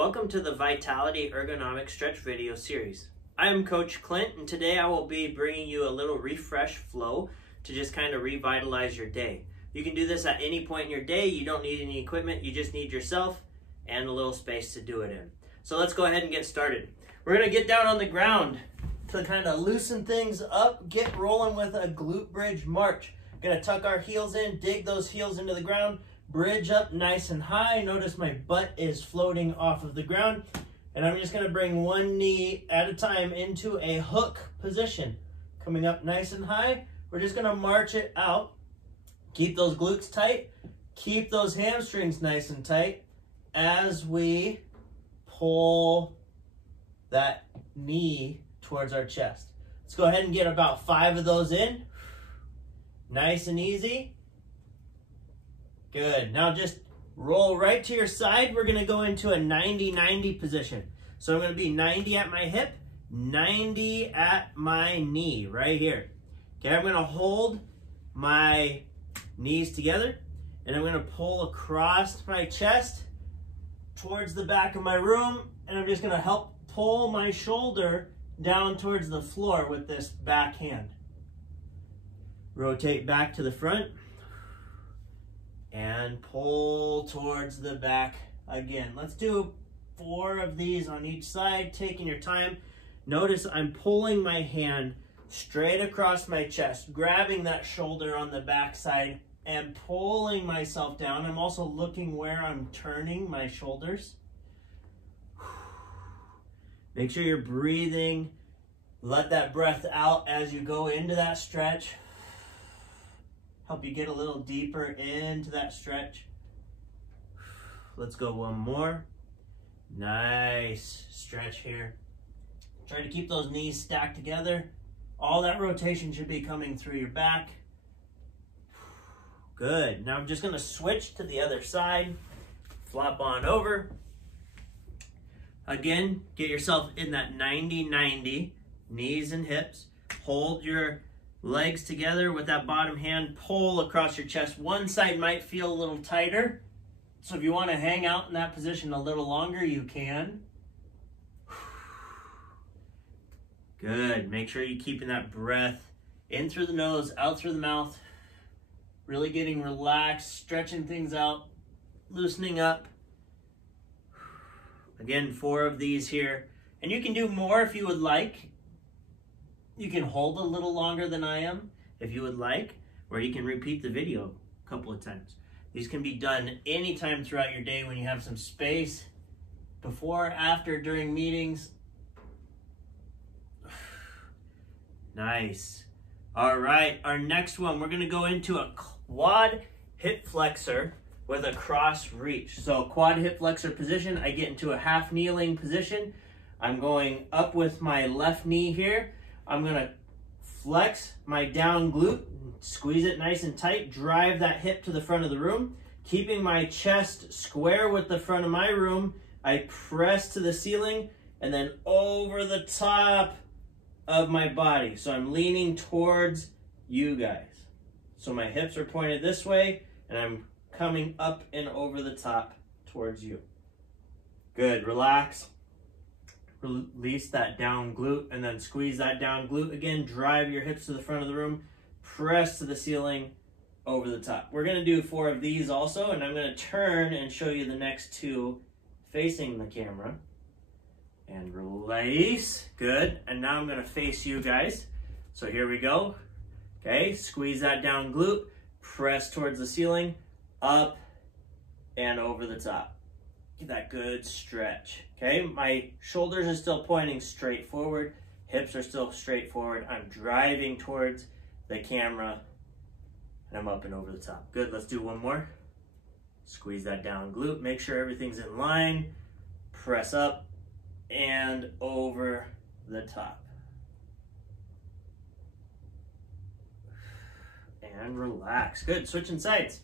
Welcome to the Vitality Ergonomic Stretch video series. I am Coach Clint, and today I will be bringing you a little refresh flow to just kind of revitalize your day. You can do this at any point in your day. You don't need any equipment. You just need yourself and a little space to do it in. So let's go ahead and get started. We're going to get down on the ground to kind of loosen things up, get rolling with a glute bridge march. Going to tuck our heels in, dig those heels into the ground, bridge up nice and high. Notice my butt is floating off of the ground. And I'm just going to bring one knee at a time into a hook position. Coming up nice and high. We're just going to march it out. Keep those glutes tight. Keep those hamstrings nice and tight as we pull that knee towards our chest. Let's go ahead and get about 5 of those in. Nice and easy. Good. Now just roll right to your side. We're going to go into a 90-90 position. So I'm going to be 90 at my hip, 90 at my knee right here. Okay, I'm going to hold my knees together and I'm going to pull across my chest towards the back of my room, and I'm just going to help pull my shoulder down towards the floor with this back hand. Rotate back to the front and pull towards the back again. Let's do 4 of these on each side, taking your time. Notice I'm pulling my hand straight across my chest, grabbing that shoulder on the back side and pulling myself down. I'm also looking where I'm turning my shoulders. Make sure you're breathing. Let that breath out as you go into that stretch. Help you get a little deeper into that stretch. Let's go one more. Nice stretch here. Try to keep those knees stacked together. All that rotation should be coming through your back. Good. Now I'm just going to switch to the other side. Flop on over. Again, get yourself in that 90-90, knees and hips. Hold your legs together with that bottom hand, pull across your chest. One side might feel a little tighter, so if you want to hang out in that position a little longer, you can. Good. Make sure you're keeping that breath in through the nose, out through the mouth. Really getting relaxed, stretching things out, loosening up. Again, 4 of these here. And you can do more if you would like. You can hold a little longer than I am if you would like, or you can repeat the video a couple of times. These can be done anytime throughout your day when you have some space, before, after, during meetings. Nice. All right, our next one, we're going to go into a quad hip flexor with a cross reach. So quad hip flexor position, I get into a half kneeling position. I'm going up with my left knee here. I'm going to flex my down glute, squeeze it nice and tight, drive that hip to the front of the room, keeping my chest square with the front of my room. I press to the ceiling and then over the top of my body. So I'm leaning towards you guys. So my hips are pointed this way and I'm coming up and over the top towards you. Good, relax. Release that down glute and then squeeze that down glute again. Drive your hips to the front of the room. Press to the ceiling, over the top. We're going to do 4 of these also, and I'm going to turn and show you the next 2 facing the camera. And release. Good. And now I'm going to face you guys. So here we go. Okay, squeeze that down glute. Press towards the ceiling, up and over the top. Get that good stretch. Okay, my shoulders are still pointing straight forward. Hips are still straight forward. I'm driving towards the camera and I'm up and over the top. Good, let's do one more. Squeeze that down glute. Make sure everything's in line. Press up and over the top. And relax. Good, switching sides.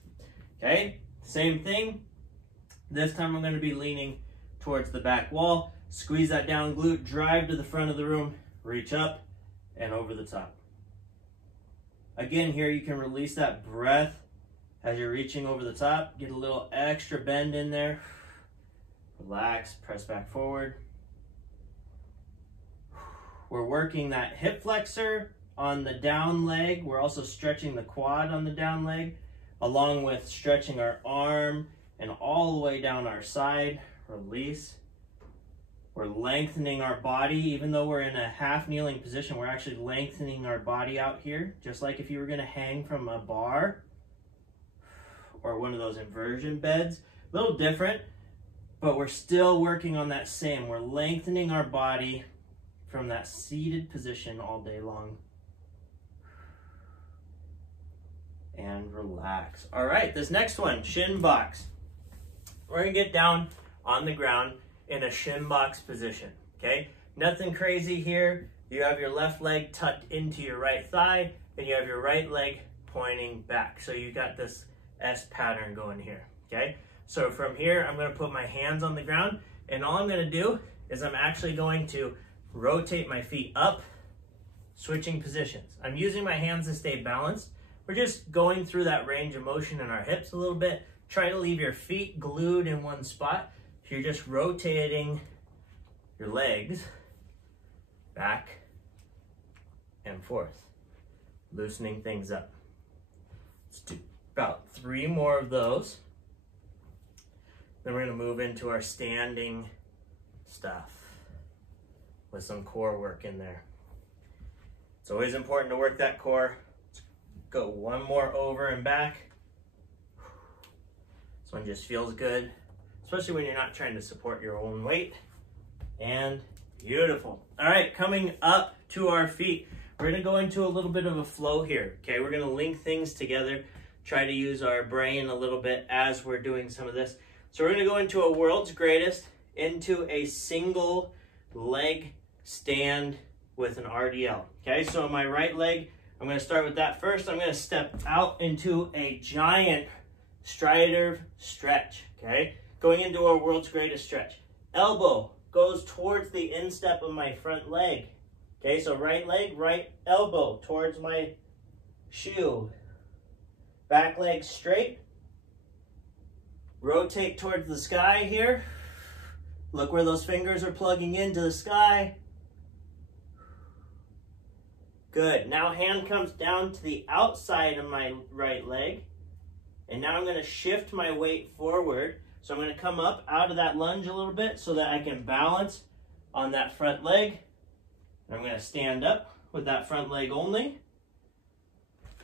Okay, same thing. This time I'm going to be leaning towards the back wall. Squeeze that down glute, drive to the front of the room, reach up and over the top. Again, here you can release that breath as you're reaching over the top. Get a little extra bend in there. Relax, press back forward. We're working that hip flexor on the down leg. We're also stretching the quad on the down leg, along with stretching our arm and all the way down our side. Release. We're lengthening our body. Even though we're in a half kneeling position, we're actually lengthening our body out here, just like if you were going to hang from a bar or one of those inversion beds. A little different, but we're still working on that same. We're lengthening our body from that seated position all day long. And relax. All right, this next one, shin box. We're gonna get down on the ground in a shin box position, okay? Nothing crazy here. You have your left leg tucked into your right thigh, and you have your right leg pointing back. So you got this S pattern going here, okay? So from here, I'm gonna put my hands on the ground, and all I'm gonna do is I'm actually going to rotate my feet up, switching positions. I'm using my hands to stay balanced. We're just going through that range of motion in our hips a little bit. Try to leave your feet glued in one spot. You're just rotating your legs back and forth, loosening things up. Let's do about 3 more of those. Then we're gonna move into our standing stuff with some core work in there. It's always important to work that core. Let's go 1 more over and back. This one just feels good, especially when you're not trying to support your own weight. And beautiful. All right, coming up to our feet, we're gonna go into a little bit of a flow here, okay? We're gonna link things together, try to use our brain a little bit as we're doing some of this. So we're gonna go into a world's greatest, into a single leg stand with an RDL, okay? So my right leg, I'm gonna start with that first. I'm gonna step out into a giant strider stretch, okay? Going into our world's greatest stretch. Elbow goes towards the instep of my front leg, okay? So right leg, right elbow towards my shoe. Back leg straight. Rotate towards the sky here. Look where those fingers are plugging into the sky. Good. Now hand comes down to the outside of my right leg. And now I'm going to shift my weight forward. So I'm going to come up out of that lunge a little bit so that I can balance on that front leg. And I'm going to stand up with that front leg only.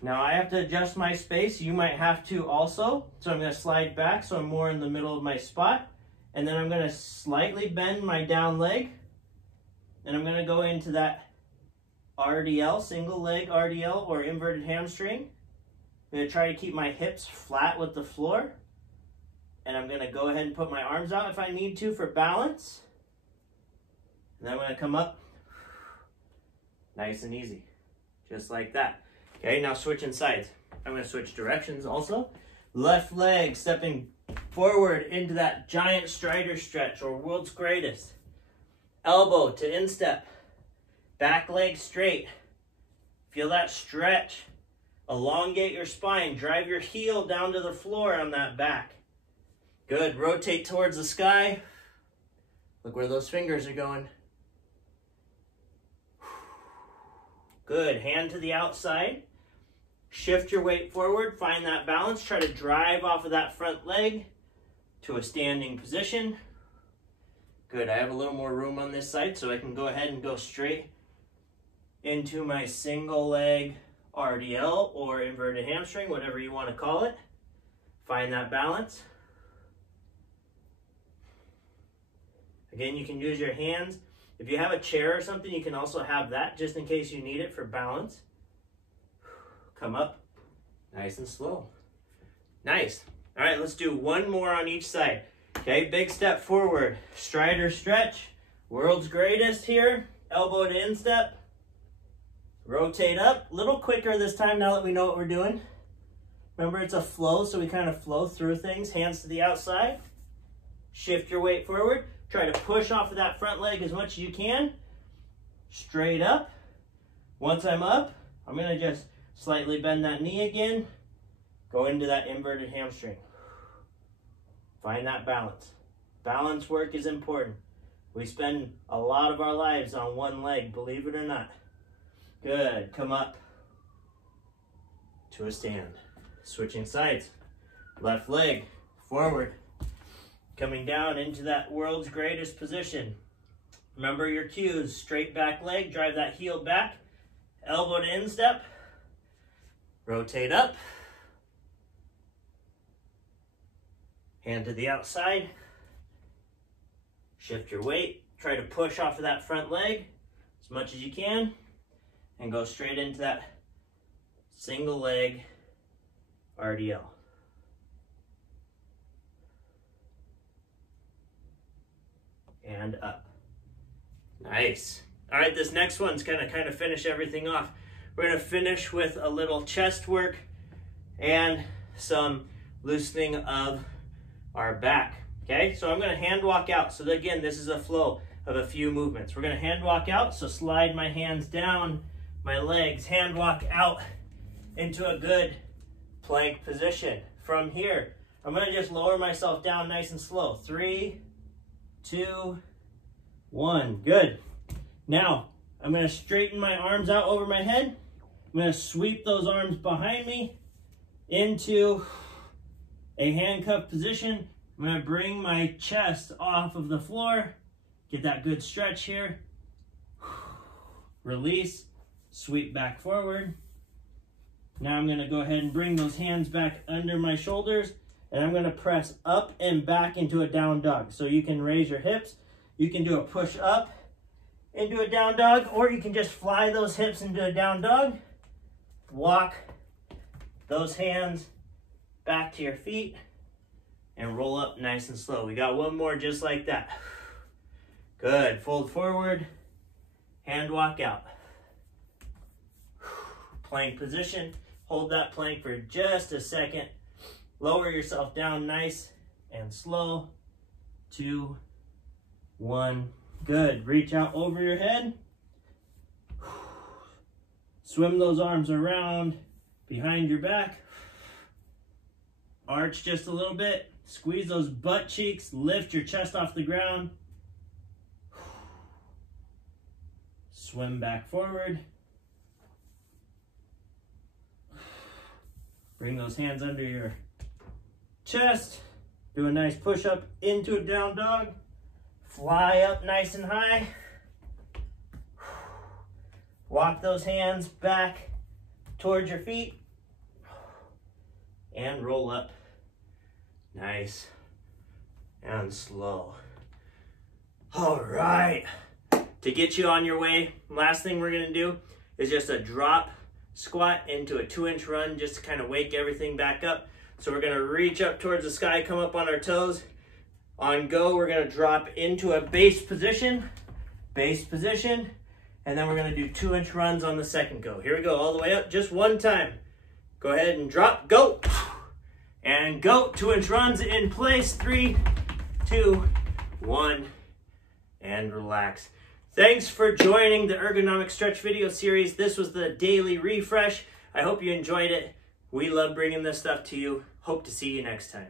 Now I have to adjust my space. You might have to also. So I'm going to slide back so I'm more in the middle of my spot. And then I'm going to slightly bend my down leg. And I'm going to go into that RDL, single leg RDL or inverted hamstring. I'm going to try to keep my hips flat with the floor. And I'm going to go ahead and put my arms out if I need to for balance. And then I'm going to come up nice and easy, just like that. Okay, now switching sides. I'm going to switch directions also. Left leg stepping forward into that giant strider stretch or world's greatest. Elbow to instep. Back leg straight. Feel that stretch. Elongate your spine. Drive your heel down to the floor on that back. Good. Rotate towards the sky. Look where those fingers are going. Good. Hand to the outside. Shift your weight forward. Find that balance. Try to drive off of that front leg to a standing position. Good. I have a little more room on this side, so I can go ahead and go straight into my single leg RDL or inverted hamstring, whatever you want to call it. Find that balance. Again, you can use your hands. If you have a chair or something, you can also have that just in case you need it for balance. Come up nice and slow. Nice. All right, let's do 1 more on each side. Okay, big step forward. Strider stretch. World's greatest here. Elbow to instep. Rotate up. A little quicker this time now that we know what we're doing. Remember, it's a flow, so we kind of flow through things. Hands to the outside. Shift your weight forward. Try to push off of that front leg as much as you can. Straight up. Once I'm up, I'm going to just slightly bend that knee again. Go into that inverted hamstring. Find that balance. Balance work is important. We spend a lot of our lives on one leg, believe it or not. Good, come up to a stand. Switching sides, left leg, forward. Coming down into that world's greatest position. Remember your cues, straight back leg, drive that heel back, elbow to instep, rotate up, hand to the outside, shift your weight, try to push off of that front leg as much as you can, and go straight into that single leg RDL. And up. Nice. All right, this next one's gonna kind of finish everything off. We're gonna finish with a little chest work and some loosening of our back. Okay, so I'm gonna hand walk out. So again, this is a flow of a few movements. We're gonna hand walk out, so slide my hands down, my legs, hand walk out into a good plank position. From here, I'm gonna just lower myself down nice and slow. 3, 2, 1, good. Now, I'm gonna straighten my arms out over my head. I'm gonna sweep those arms behind me into a handcuff position. I'm gonna bring my chest off of the floor, get that good stretch here. Release, sweep back forward. Now I'm gonna go ahead and bring those hands back under my shoulders, and I'm gonna press up and back into a down dog. So you can raise your hips, you can do a push up into a down dog, or you can just fly those hips into a down dog. Walk those hands back to your feet and roll up nice and slow. We got one more just like that. Good, fold forward, hand walk out. Plank position, hold that plank for just a second. Lower yourself down nice and slow. 2, 1, good. Reach out over your head. Swim those arms around behind your back. Arch just a little bit. Squeeze those butt cheeks. Lift your chest off the ground. Swim back forward. Bring those hands under your chest. Do a nice push up into a down dog. Fly up nice and high. Walk those hands back towards your feet. And roll up. Nice and slow. All right. To get you on your way, last thing we're gonna do is just a drop squat into a 2-inch run just to kind of wake everything back up. So we're gonna reach up towards the sky, come up on our toes. On go, we're gonna drop into a base position, and then we're gonna do 2-inch runs on the second go. Here we go, all the way up, just one time. Go ahead and drop, go, and go. 2-inch runs in place, 3, 2, 1, and relax. Thanks for joining the ergonomic stretch video series. This was the daily refresh. I hope you enjoyed it. We love bringing this stuff to you. Hope to see you next time.